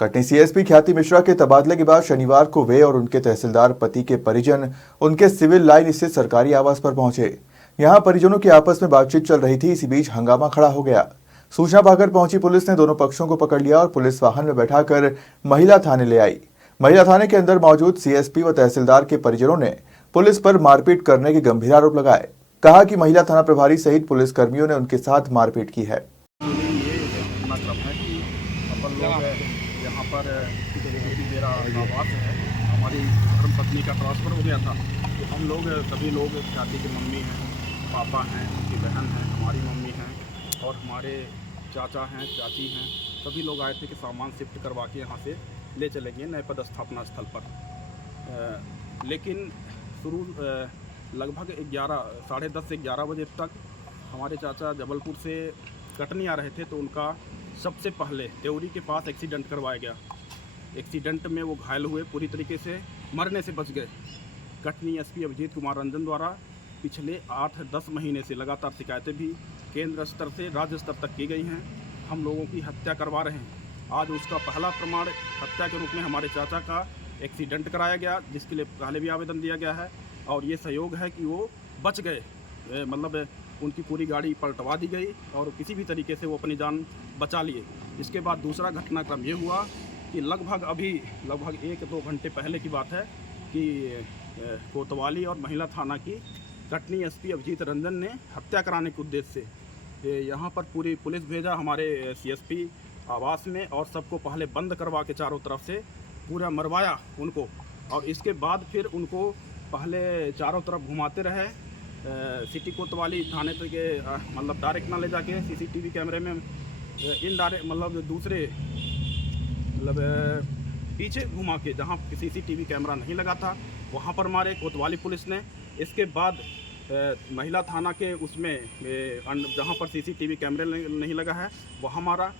Katni CSP ख्याति मिश्रा के तबादले के बाद शनिवार को वे और उनके तहसीलदार पति के परिजन उनके सिविल लाइन स्थित सरकारी आवास पर पहुंचे। यहां परिजनों की आपस में बातचीत चल रही थी। इसी बीच हंगामा खड़ा हो गया। सूचना पाकर पहुंची पुलिस ने दोनों पक्षों को पकड़ लिया और पुलिस वाहन में बैठाकर महिला थाने ले आई। महिला थाने के अंदर मौजूद सीएसपी व तहसीलदार के परिजनों ने पुलिस पर मारपीट करने के गंभीर आरोप लगाए। कहा कि महिला थाना प्रभारी सहित पुलिस कर्मियों ने उनके साथ मारपीट की है। यहाँ पर मेरा आवास है, हमारी धर्म पत्नी का ट्रांसफ़र हो गया था, तो हम लोग सभी लोग ख्याति की मम्मी हैं, पापा हैं, उनकी बहन हैं, हमारी मम्मी हैं और हमारे चाचा हैं, चाची हैं, सभी लोग आए थे कि सामान शिफ्ट करवा के यहाँ से ले चलेंगे नए पदस्थापना स्थल पर। लेकिन शुरू लगभग 10:30 से 11 बजे तक हमारे चाचा जबलपुर से कटनी आ रहे थे, तो उनका सबसे पहले त्योरी के पास एक्सीडेंट करवाया गया। एक्सीडेंट में वो घायल हुए, पूरी तरीके से मरने से बच गए। कटनी एसपी अभिजीत कुमार रंजन द्वारा पिछले 8-10 महीने से लगातार शिकायतें भी केंद्र स्तर से राज्य स्तर तक की गई हैं। हम लोगों की हत्या करवा रहे हैं। आज उसका पहला प्रमाण हत्या के रूप में हमारे चाचा का एक्सीडेंट कराया गया, जिसके लिए पहले भी आवेदन दिया गया है और ये सहयोग है कि वो बच गए। मतलब उनकी पूरी गाड़ी पलटवा दी गई और किसी भी तरीके से वो अपनी जान बचा लिए। इसके बाद दूसरा घटनाक्रम ये हुआ कि लगभग 1-2 घंटे पहले की बात है कि कोतवाली और महिला थाना की कटनी एसपी अभिजीत रंजन ने हत्या कराने के उद्देश्य से यहाँ पर पूरी पुलिस भेजा हमारे सीएसपी आवास में और सबको पहले बंद करवा के चारों तरफ से पूरा मरवाया उनको, और इसके बाद फिर उनको पहले चारों तरफ घुमाते रहे। सिटी कोतवाली थाने तक के मतलब डायरेक्ट ना ले जाके सीसीटीवी कैमरे में इनडायरेक्ट मतलब दूसरे मतलब पीछे घुमा के जहाँ सीसीटीवी कैमरा नहीं लगा था वहाँ पर मारे कोतवाली पुलिस ने। इसके बाद महिला थाना के उसमें जहाँ पर सीसीटीवी कैमरे नहीं लगा है वहाँ मारा।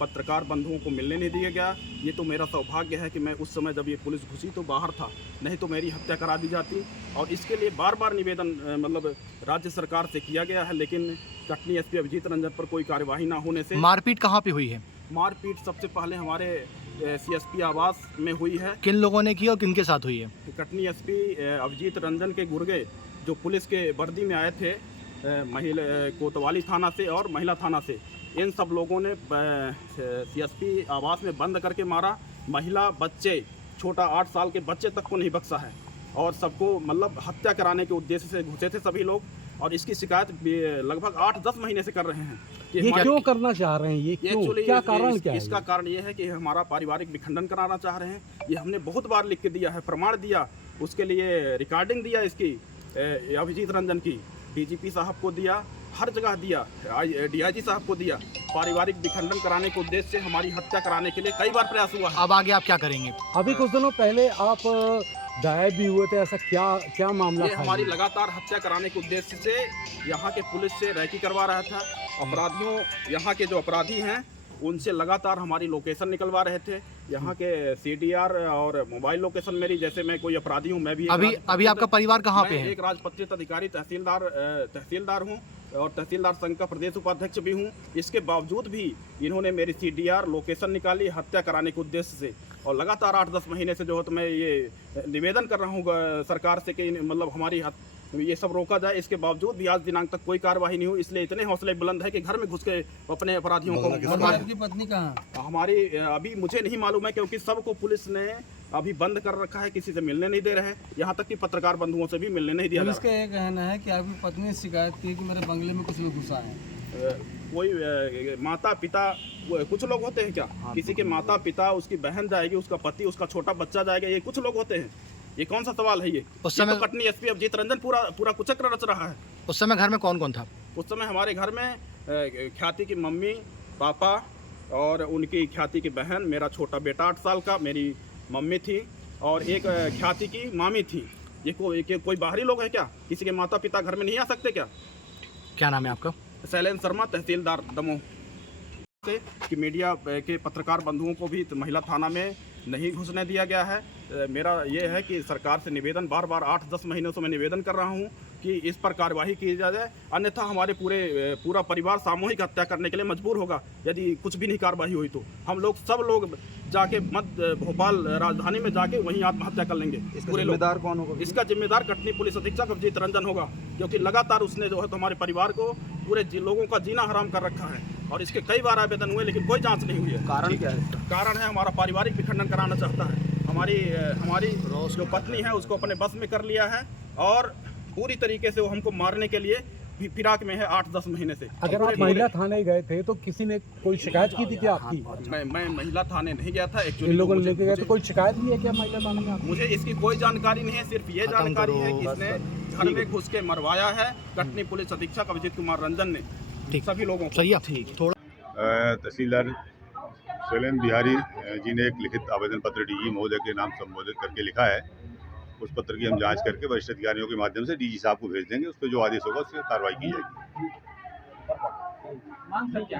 पत्रकार बंधुओं को मिलने नहीं दिया गया। ये तो मेरा सौभाग्य है कि मैं उस समय जब ये पुलिस घुसी तो बाहर था, नहीं तो मेरी हत्या करा दी जाती। और इसके लिए बार बार निवेदन मतलब राज्य सरकार से किया गया है, लेकिन कटनी एसपी अभिजीत रंजन पर कोई कार्यवाही ना होने से। मारपीट कहाँ पे हुई है? मारपीट सबसे पहले हमारे सीएसपी आवास में हुई है। किन लोगों ने की और किन के साथ हुई है? कटनी एसपी अभिजीत रंजन के गुर्गे जो पुलिस के वर्दी में आए थे महिला कोतवाली थाना से और महिला थाना से, इन सब लोगों ने सीएसपी आवास में बंद करके मारा। महिला, बच्चे, छोटा 8 साल के बच्चे तक को नहीं बख्शा है और सबको मतलब हत्या कराने के उद्देश्य से घुसे थे सभी लोग। और इसकी शिकायत लगभग 8-10 महीने से कर रहे हैं कि ये क्यों करना चाह रहे हैं, ये क्यों, क्या कारण क्या है? इसका कारण ये है कि हमारा पारिवारिक विखंडन कराना चाह रहे हैं। ये हमने बहुत बार लिख के दिया है, प्रमाण दिया, उसके लिए रिकॉर्डिंग दिया इसकी अभिजीत रंजन की, डीजीपी साहब को दिया, हर जगह दिया, डीआईजी साहब को दिया। पारिवारिक विखंडन कराने के उद्देश्य से हमारी हत्या कराने के लिए कई बार प्रयास हुआ है। अब आगे आप क्या करेंगे? अभी कुछ दिनों पहले आप गायब भी हुए थे, ऐसा क्या मामला था? हमारी लगातार हत्या कराने के उद्देश्य से यहाँ के पुलिस से रैकी करवा रहा था। अपराधियों, यहाँ के जो अपराधी हैं उनसे लगातार हमारी लोकेशन निकलवा रहे थे। यहाँ के सीडीआर और मोबाइल लोकेशन मेरी, जैसे मैं कोई अपराधी हूँ, मैं भी अभी आपका परिवार कहाँ पे है? एक राजपत्रित अधिकारी तहसीलदार हूँ और तहसीलदार संघ का प्रदेश उपाध्यक्ष भी हूँ। इसके बावजूद भी इन्होंने मेरी सीडीआर लोकेशन निकाली हत्या कराने के उद्देश्य से। और लगातार 8-10 महीने से जो है तो मैं ये निवेदन कर रहा हूँ सरकार से कि मतलब हमारी ये सब रोका जाए। इसके बावजूद भी आज दिनांक तक कोई कार्यवाही नहीं हुई, इसलिए इतने हौसले बुलंद है कि घर में घुस के अपने अपराधियों को। आपकी पत्नी कहाँ? हमारी अभी मुझे नहीं मालूम है, क्योंकि सबको पुलिस ने अभी बंद कर रखा है, किसी से मिलने नहीं दे रहे हैं, यहाँ तक कि पत्रकार बंधुओं से भी मिलने नहीं दिया। पुलिस का ये कहना है कि आपकी पत्नी ने शिकायत की कि मेरे बंगले में कुछ लोग घुसा है। कोई माता पिता, कुछ लोग होते हैं क्या? किसी के माता पिता, उसकी बहन जाएगी, उसका पति, उसका छोटा बच्चा जाएगा, ये कुछ लोग होते हैं? ये कौन सा सवाल है? ये उस समय तो कटनी एसपी अभिजीत रंजन पूरा कुचक्र रच रहा है। उस समय घर में कौन कौन था? उस समय हमारे घर में ख्याति की मम्मी, पापा और उनकी ख्याति की बहन, मेरा छोटा बेटा 8 साल का, मेरी मम्मी थी और एक ख्याति की मामी थी। ये कोई बाहरी लोग हैं क्या? किसी के माता पिता घर में नहीं आ सकते क्या? क्या नाम है आपका? शैलेंद्र शर्मा, तहसीलदार दमोह। कि मीडिया के पत्रकार बंधुओं को भी महिला थाना में नहीं घुसने दिया गया है। मेरा ये है कि सरकार से निवेदन, बार 8-10 महीनों से मैं निवेदन कर रहा हूँ कि इस पर कार्यवाही की जाए, अन्यथा हमारे पूरा परिवार सामूहिक हत्या करने के लिए मजबूर होगा यदि कुछ भी नहीं कार्रवाई हुई तो। हम लोग सब लोग जाके भोपाल राजधानी में जाके वहीं आत्महत्या कर लेंगे। पूरे जिम्मेदार कौन होगा? इसका जिम्मेदार कटनी पुलिस अधीक्षक अभिजीत रंजन होगा, क्योंकि लगातार उसने जो है तो हमारे परिवार को, पूरे लोगों का जीना हराम कर रखा है। और इसके कई बार आवेदन हुए लेकिन कोई जांच नहीं हुई है। कारण क्या है? कारण है हमारा पारिवारिक विखंडन कराना चाहता है। हमारी जो पत्नी है उसको अपने बस में कर लिया है और पूरी तरीके से वो हमको मारने के लिए फिराक में है 8-10 महीने से। अगर आप महिला थाने गए थे तो किसी ने कोई शिकायत की थी क्या आपकी? मैं महिला थाने नहीं गया था। इन लोगों ने लेके गए तो कोई शिकायत नहीं है क्या महिला थाने में? मुझे इसकी कोई जानकारी नहीं है, सिर्फ ये जानकारी है कि इसने घर में घुस के मरवाया है कटनी पुलिस अधीक्षक अभिजीत कुमार रंजन ने सभी लोगों को। सही आप थोड़ा तहसीलदार शैलेंद्र बिहारी जी ने एक लिखित आवेदन पत्र डीजी महोदय के नाम संबोधित करके लिखा है। उस पत्र की हम जांच करके वरिष्ठ अधिकारियों के माध्यम से डीजी साहब को भेज देंगे। उस पर जो आदेश होगा उससे कार्रवाई की जाएगी।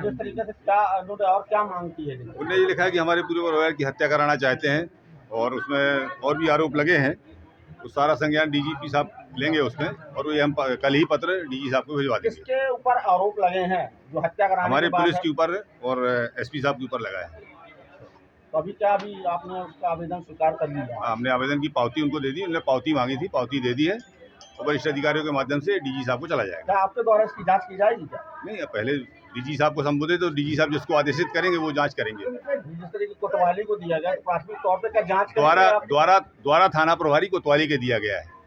जिस तरीके से क्या और क्या मांग की है? उन्होंने ये लिखा है कि हमारे पूरे परिवार की हत्या कराना चाहते हैं और उसमें और भी आरोप लगे हैं, तो सारा संज्ञान डीजीपी साहब लेंगे उसमें, और ये हम कल ही पत्र डीजी साहब को भिजवा देंगे। किसके ऊपर आरोप लगे हैं जो हत्या कराने? हमारे पुलिस के ऊपर और एसपी साहब के ऊपर लगा है। तो अभी क्या आपने उसका आवेदन स्वीकार कर लिया? हमने आवेदन की पावती उनको दे दी, उन्होंने पावती मांगी थी, पावती दे दी है और वरिष्ठ अधिकारियों के माध्यम से डीजी साहब को चला जाएगा। क्या आपके द्वारा इसकी जांच की जाएगी क्या? नहीं, पहले डीजी साहब को संबोधित, तो डीजी साहब जिसको आदेशित करेंगे वो जांच करेंगे। जिस तरह की कोतवाली को दिया गया तो प्राथमिक तौर पर क्या जांच द्वारा थाना प्रभारी कोतवाली के दिया गया है।